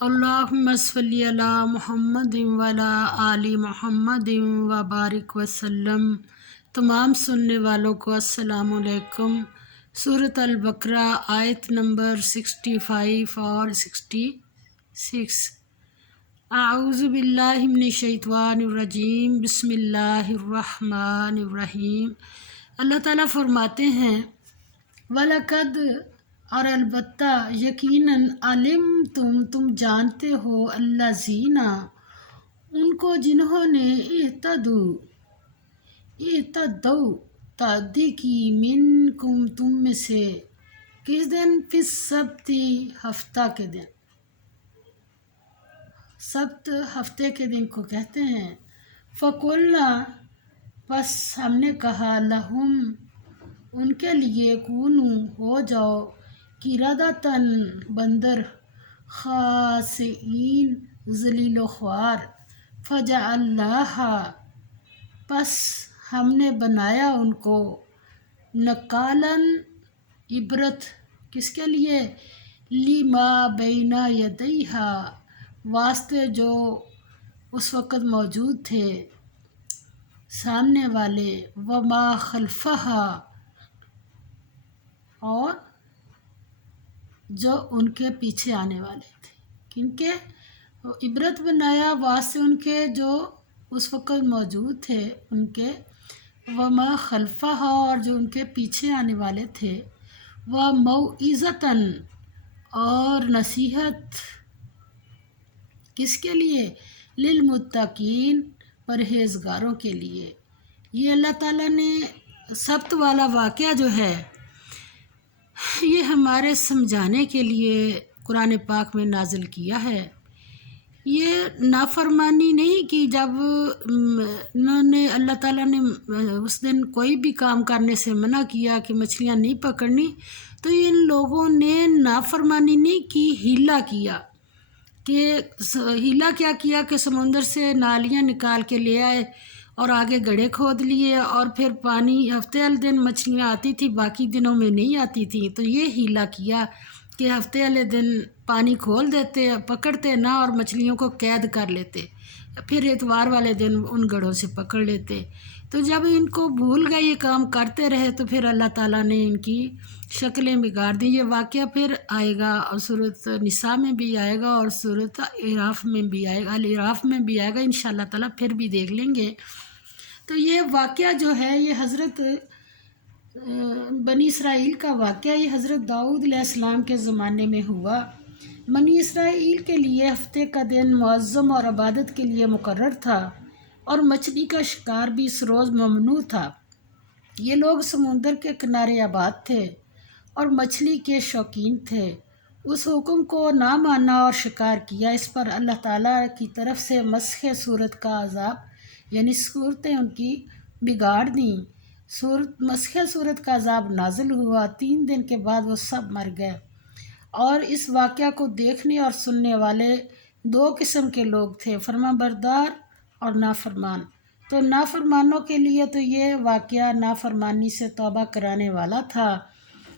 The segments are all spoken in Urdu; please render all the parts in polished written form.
اللہم صلی علی محمد وعلی آل محمد وبارک وسلم۔ تمام سننے والوں کو السلام علیکم۔ سورۃ البقرہ آیت نمبر 65 اور 66۔ اعوذ باللہ من الشیطان الرجیم، بسم اللہ الرحمن الرحیم۔ اللہ تعالیٰ فرماتے ہیں وَلَقَدْ، اور البتہ یقیناً، تم جانتے ہو الذین، ان کو جنہوں نے اہتدوا، تعدی کی، منکم، تم میں سے، کس دن؟ فی السبت، ہفتہ کے دن، سبت ہفتے کے دن کو کہتے ہیں۔ فَقُلْنَا، پس ہم نے کہا، لہم، ان کے لیے، کونو، ہو جاؤ، قردۃً، بندر، خاسئین، ذلیل و خوار۔ فجعلناہا، پس ہم نے بنایا ان کو، نکالاً، عبرت، کس کے لیے؟ لما بین یدیہا، واسطے جو اس وقت موجود تھے سامنے والے، وما خلفہا، اور جو ان کے پیچھے آنے والے تھے۔ کن کے؟ عبرت بنایا واسطے ان کے جو اس وقت موجود تھے ان کے، وما خلفہا، اور جو ان کے پیچھے آنے والے تھے، وموعظۃً، اور نصیحت، کس کے لیے؟ للمتقین، پرہیزگاروں کے لیے۔ یہ اللہ تعالیٰ نے سبت والا واقعہ جو ہے یہ ہمارے سمجھانے کے لیے قرآن پاک میں نازل کیا ہے۔ یہ نافرمانی نہیں کہ جب انہوں نے، اللہ تعالیٰ نے اس دن کوئی بھی کام کرنے سے منع کیا کہ مچھلیاں نہیں پکڑنی، تو ان لوگوں نے نافرمانی نہیں کی، ہیلا کیا۔ ہیلا کیا کیا کہ سمندر سے نالیاں نکال کے لے آئے اور آگے گڑھے کھود لیے، اور پھر پانی ہفتے والے دن مچھلیاں آتی تھی، باقی دنوں میں نہیں آتی تھیں۔ تو یہ ہیلا کیا کہ ہفتے والے دن پانی کھول دیتے، پکڑتے نہ، اور مچھلیوں کو قید کر لیتے، پھر اتوار والے دن ان گڑھوں سے پکڑ لیتے۔ تو جب ان کو بھول گئے، یہ کام کرتے رہے، تو پھر اللہ تعالیٰ نے ان کی شکلیں بگاڑ دیں۔ یہ واقعہ پھر آئے گا، اور سورۃ نساء میں بھی آئے گا، اور سورۃ اعراف میں بھی آئے گا، الاعراف میں بھی آئے گا، انشاءاللہ تعالیٰ پھر بھی دیکھ لیں گے۔ تو یہ واقعہ جو ہے یہ حضرت بنی اسرائیل کا واقعہ، یہ حضرت داؤد علیہ السلام کے زمانے میں ہوا۔ بنی اسرائیل کے لیے ہفتے کا دن معظم اور عبادت کے لیے مقرر تھا، اور مچھلی کا شکار بھی اس روز ممنوع تھا۔ یہ لوگ سمندر کے کنارے آباد تھے اور مچھلی کے شوقین تھے۔ اس حکم کو نہ مانا اور شکار کیا، اس پر اللہ تعالیٰ کی طرف سے مسخ صورت کا عذاب، یعنی صورتیں ان کی بگاڑ دیں۔ مسخ صورت کا عذاب نازل ہوا، 3 دن کے بعد وہ سب مر گئے۔ اور اس واقعہ کو دیکھنے اور سننے والے 2 قسم کے لوگ تھے، فرمانبردار اور نافرمان۔ تو نافرمانوں کے لیے تو یہ واقعہ نافرمانی سے توبہ کرانے والا تھا،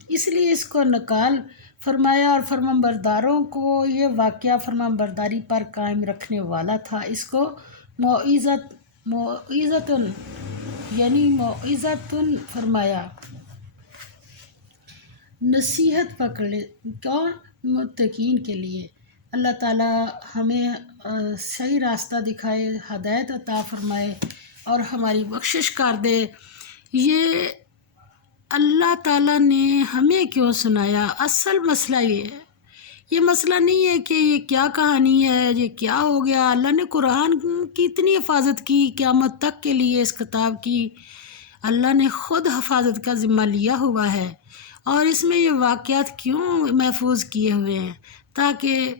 اس لیے اس کو نکال فرمایا، اور فرمانبرداروں کو یہ واقعہ فرمانبرداری پر قائم رکھنے والا تھا، اس کو موعظۃً، یعنی موعظۃً فرمایا، نصیحت پکڑے، کون؟ متقین کے لیے۔ اللہ تعالیٰ ہمیں صحیح راستہ دکھائے، ہدایت عطا فرمائے، اور ہماری بخشش کر دے۔ یہ اللہ تعالیٰ نے ہمیں کیوں سنایا؟ اصل مسئلہ یہ مسئلہ نہیں ہے کہ یہ کیا کہانی ہے، یہ کیا ہو گیا۔ اللہ نے قرآن کی اتنی حفاظت کی، قیامت تک کے لیے اس کتاب کی اللہ نے خود حفاظت کا ذمہ لیا ہوا ہے، اور اس میں یہ واقعات کیوں محفوظ کیے ہوئے ہیں؟ تاکہ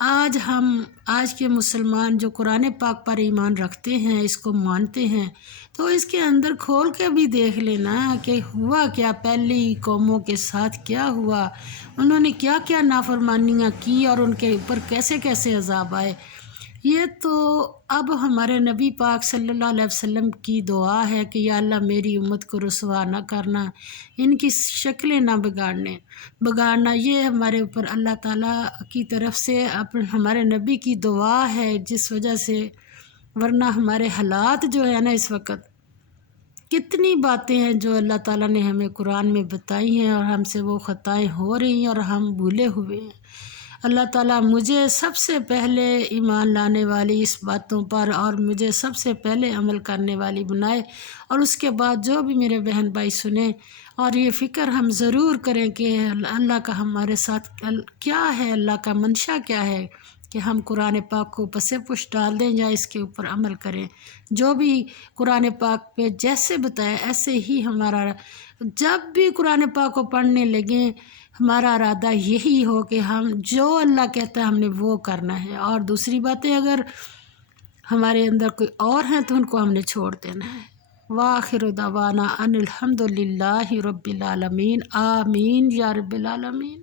آج کے مسلمان جو قرآن پاک پر ایمان رکھتے ہیں، اس کو مانتے ہیں، تو اس کے اندر کھول کے بھی دیکھ لینا کہ ہوا کیا، پہلی قوموں کے ساتھ کیا ہوا، انہوں نے کیا کیا نافرمانیاں کی، اور ان کے اوپر کیسے کیسے عذاب آئے۔ یہ تو اب ہمارے نبی پاک صلی اللہ علیہ وسلم کی دعا ہے کہ یا اللہ میری امت کو رسوا نہ کرنا، ان کی شکلیں نہ بگاڑنا، یہ ہمارے اوپر اللہ تعالیٰ کی طرف سے ہمارے نبی کی دعا ہے، جس وجہ سے ورنہ ہمارے حالات جو ہے نا اس وقت کتنی باتیں ہیں جو اللہ تعالیٰ نے ہمیں قرآن میں بتائی ہیں اور ہم سے وہ خطائیں ہو رہی ہیں اور ہم بھولے ہوئے ہیں۔ اللہ تعالیٰ مجھے سب سے پہلے ایمان لانے والی اس باتوں پر اور مجھے سب سے پہلے عمل کرنے والی بنائے، اور اس کے بعد جو بھی میرے بہن بھائی سنیں اور یہ فکر ہم ضرور کریں کہ اللہ کا ہمارے ساتھ کیا ہے، اللہ کا منشا کیا ہے کہ ہم قرآن پاک کو پس پش ڈال دیں یا اس کے اوپر عمل کریں۔ جو بھی قرآن پاک پہ جیسے بتایا ایسے ہی ہمارا، جب بھی قرآن پاک کو پڑھنے لگیں ہمارا ارادہ یہی ہو کہ ہم جو اللہ کہتا ہے ہم نے وہ کرنا ہے، اور دوسری باتیں اگر ہمارے اندر کوئی اور ہیں تو ان کو ہم نے چھوڑ دینا ہے۔ وآخر دعوانا ان الحمد للہ رب العالمین، آمین یا رب العالمین۔